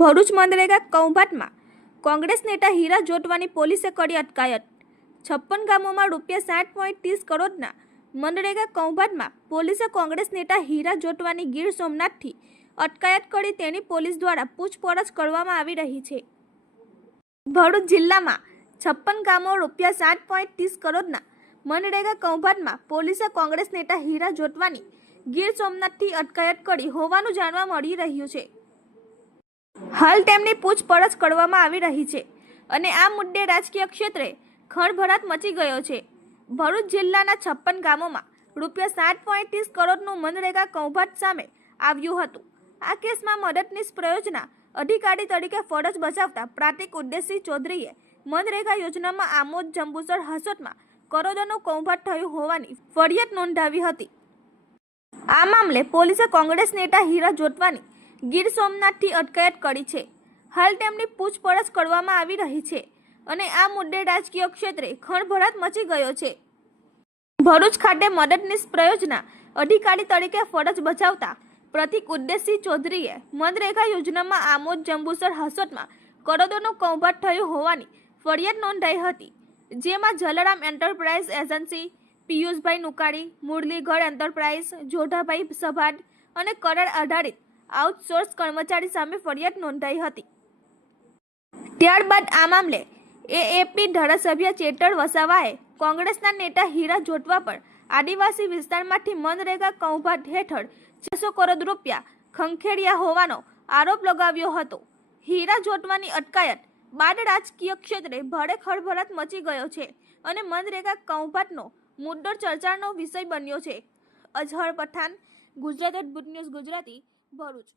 ભરૂચ મનરેગા કૌભાટમાં કોંગ્રેસ નેતા હીરા જોટવાની પોલીસે કરી અટકાયત. છપ્પન ગામોમાં રૂપિયા સાઠ પોઈન્ટ ત્રીસ કરોડના મનરેગા કૌભાટમાં પોલીસે કોંગ્રેસ નેતા હીરા જોટવાની ગીર સોમનાથથી અટકાયત કરી તેની પોલીસ દ્વારા પૂછપરછ કરવામાં આવી રહી છે. ભરૂચ જિલ્લામાં છપ્પન ગામો રૂપિયા સાત પોઈન્ટ ત્રીસ કરોડના મનરેગા કૌભાટમાં પોલીસે કોંગ્રેસ નેતા હીરા જોટવાની ગીર સોમનાથથી અટકાયત કરી હોવાનું જાણવા મળી રહ્યું છે. હાલ તેમની પૂછપરછ કરવામાં આવી રહી છે અને આ મુદ્દે રાજકીય ક્ષેત્રે ખળભળાટ મચી ગયો છે. ભરૂચ જિલ્લાના છપ્પન ગામોમાં રૂપિયા સાત પોઈન્ટ ત્રીસ કરોડનું મનરેગા કૌભાંડ સામે આવ્યું હતું. આ કેસમાં મદદનીશ પ્રયોજના અધિકારી તરીકે ફરજ બજાવતા પ્રાતિક ઉદ્દેશી ચૌધરીએ મનરેગા યોજનામાં આમોદ, જંબુસર હસોટમાં કરોડોનું કૌભાંડ થયું હોવાની ફરિયાદ નોંધાવી હતી. આ મામલે પોલીસે કોંગ્રેસ નેતા હીરા જોટવાની ગીર સોમનાથથી અટકાયત કરી છે. હાલ તેમની પૂછપરછ કરવામાં આવી રહી છે અને આ મુદ્દે રાજકીય ક્ષેત્રે ખણભરાટ મચી ગયો છે. ભરૂચ ખાતે મદદનીશ પ્રયોજના અધિકારી તરીકે ફરજ બજાવતા પ્રતિક ઉદ્દેશી ચૌધરીએ મનરેગા યોજનામાં આમોદ જંબુસર હાસોટમાં કરોડોનું કૌભાંડ થયું હોવાની ફરિયાદ નોંધાઈ હતી, જેમાં જલારામ એન્ટરપ્રાઇઝ એજન્સી, પિયુષભાઈ નુકાડી મુરલીગઢ એન્ટરપ્રાઇઝ, જોધાભાઈ સભાડ અને કરાર આધારિત આઉટસોર્સ કર્મચારી સામે ફરિયાદ નોંધાઈ હતી. ત્યારબાદ આ મામલે એએપી ધારાસભ્ય ચેતર વસાવાએ કોંગ્રેસના નેતા હીરા જોટવા પર આદિવાસી વિસ્તારમાંથી મનરેગા કૌભાંડ હેઠળ છસો કરોડ રૂપિયા ખંખેડ્યા હોવાનો આરોપ લગાવ્યો હતો. હીરા જોટવાની અટકાયત બાદ રાજકીય ક્ષેત્રે ભારે ખળભળાટ મચી ગયો છે અને મનરેગા કૌભાંડનો મુદ્દો ચર્ચાનો વિષય બન્યો છે. અઝહર પઠાણ ગુજરાત અદ્ભુત ન્યૂઝ ગુજરાતી ભરૂચ.